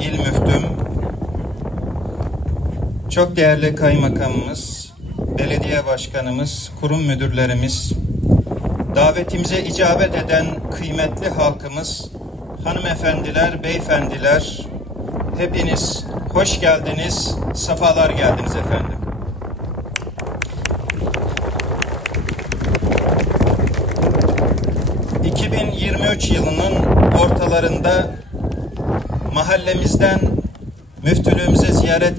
il müftüm, çok değerli kaymakamımız, belediye başkanımız, kurum müdürlerimiz, davetimize icabet eden kıymetli halkımız, hanımefendiler, beyefendiler, hepiniz hoş geldiniz, safalar geldiniz efendim. ...2023 yılının ortalarında mahallemizden müftülüğümüze ziyaret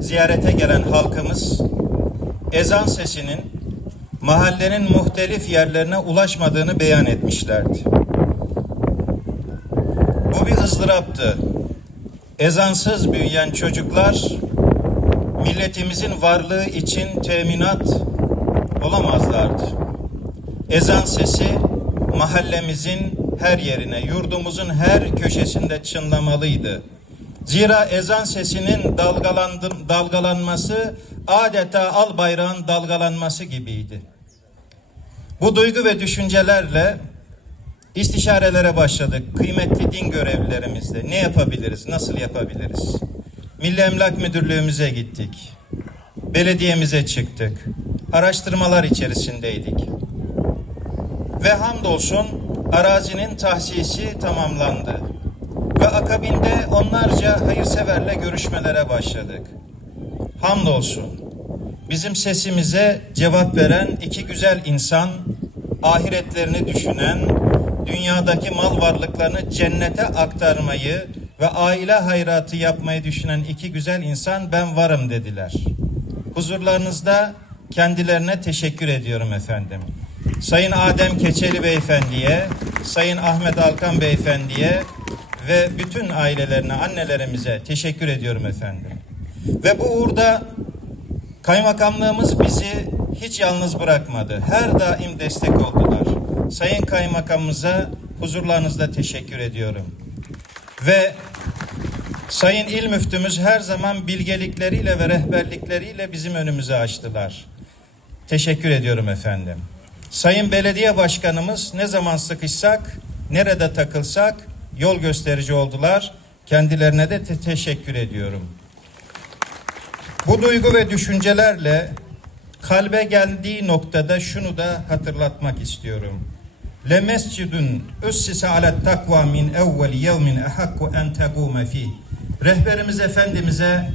ziyarete gelen halkımız ezan sesinin mahallenin muhtelif yerlerine ulaşmadığını beyan etmişlerdi. Bu bir ızdıraptı. Ezansız büyüyen çocuklar milletimizin varlığı için teminat olamazlardı. Ezan sesi mahallemizin her yerine, yurdumuzun her köşesinde çınlamalıydı. Zira ezan sesinin dalgalanması adeta al bayrağın dalgalanması gibiydi. Bu duygu ve düşüncelerle istişarelere başladık. Kıymetli din görevlilerimizle ne yapabiliriz, nasıl yapabiliriz? Milli Emlak Müdürlüğümüze gittik. Belediyemize çıktık. Araştırmalar içerisindeydik. Ve hamdolsun arazinin tahsisi tamamlandı. Ve akabinde onlarca hayırseverle görüşmelere başladık. Hamdolsun bizim sesimize cevap veren iki güzel insan, ahiretlerini düşünen, dünyadaki mal varlıklarını cennete aktarmayı ve aile hayratı yapmayı düşünen iki güzel insan ben varım dediler. Huzurlarınızda kendilerine teşekkür ediyorum efendim. Sayın Adem Keçeli Beyefendi'ye, Sayın Ahmet Alkan Beyefendi'ye ve bütün ailelerine, annelerimize teşekkür ediyorum efendim. Ve bu uğurda kaymakamlığımız bizi hiç yalnız bırakmadı. Her daim destek oldular. Sayın kaymakamımıza huzurlarınızda teşekkür ediyorum. Ve Sayın İl Müftümüz her zaman bilgelikleriyle ve rehberlikleriyle bizim önümüzü açtılar. Teşekkür ediyorum efendim. Sayın Belediye Başkanımız ne zaman sıkışsak, nerede takılsak yol gösterici oldular. Kendilerine de te teşekkür ediyorum. Bu duygu ve düşüncelerle kalbe geldiği noktada şunu da hatırlatmak istiyorum. Le mescidun ussise ala takva min evvel yevmin ehakku en tegume fi. Rehberimiz Efendimiz'e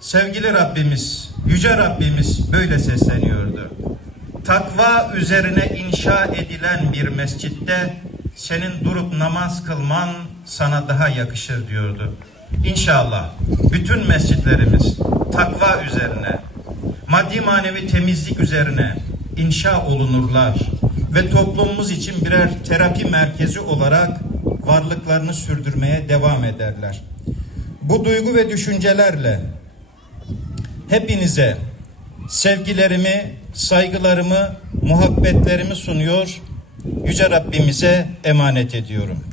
sevgili Rabbimiz, yüce Rabbimiz böyle sesleniyordu. Takva üzerine inşa edilen bir mescitte senin durup namaz kılman sana daha yakışır diyordu. İnşallah bütün mescitlerimiz takva üzerine, maddi manevi temizlik üzerine inşa olunurlar ve toplumumuz için birer terapi merkezi olarak varlıklarını sürdürmeye devam ederler. Bu duygu ve düşüncelerle hepinize sevgilerimi, saygılarımı, muhabbetlerimi sunuyor. Yüce Rabbimize emanet ediyorum.